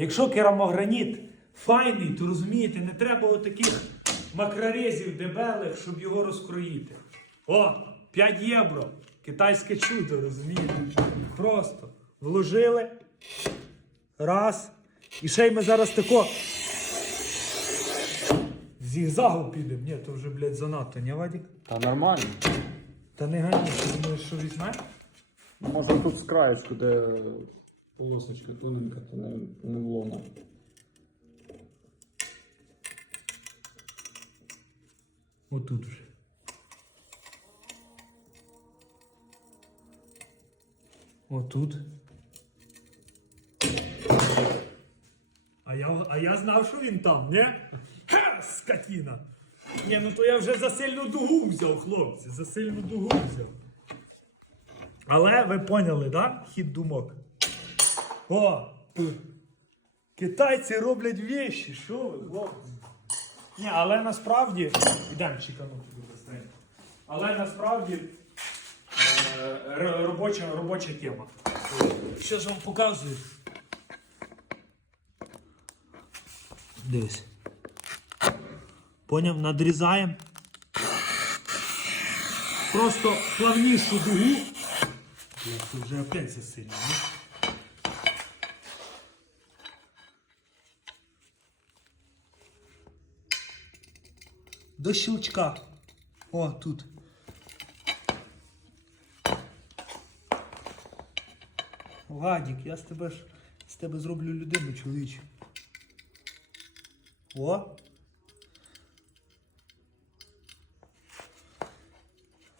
Якщо керамограніт файний, то розумієте, не треба отаких макрорезів дебелих, щоб його розкроїти. О, 5 євро. Китайське чудо, розумієте? Просто вложили. Раз. І ще й ми зараз тако. Зігзагу підемо. Ні, то вже, блядь, занадто, не Вадік? Та нормально. Та не гані, ти думаєш, що візьме? Може тут з краєчку, де полосочка тоненька, то не, не вломно. Отут вже. Отут. А я, а я знав, що він там, не? Ха, скотіна! Ні, ну то я вже за сильну дугу взяв, хлопці, за сильну дугу взяв. Але ви поняли, да? Хід думок. О! Китайці роблять вещі, що ви, хлопці? Ні, але насправді. Йдемо чеканути до гостей. Але насправді е, робоча, робоча тема. Що ж вам показую? Дивись. Поняв, надрізаємо. Просто плавнішу дугу. Це вже опять засильно, ну? До щелчка. О, тут. Вадік, я з тебе ж з тебе зроблю людину, чоловіче. О.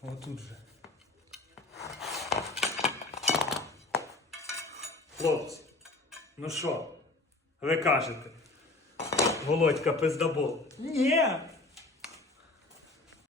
О, тут же. Хлопці, ну що, ви кажете? Володька пиздабол. Ні,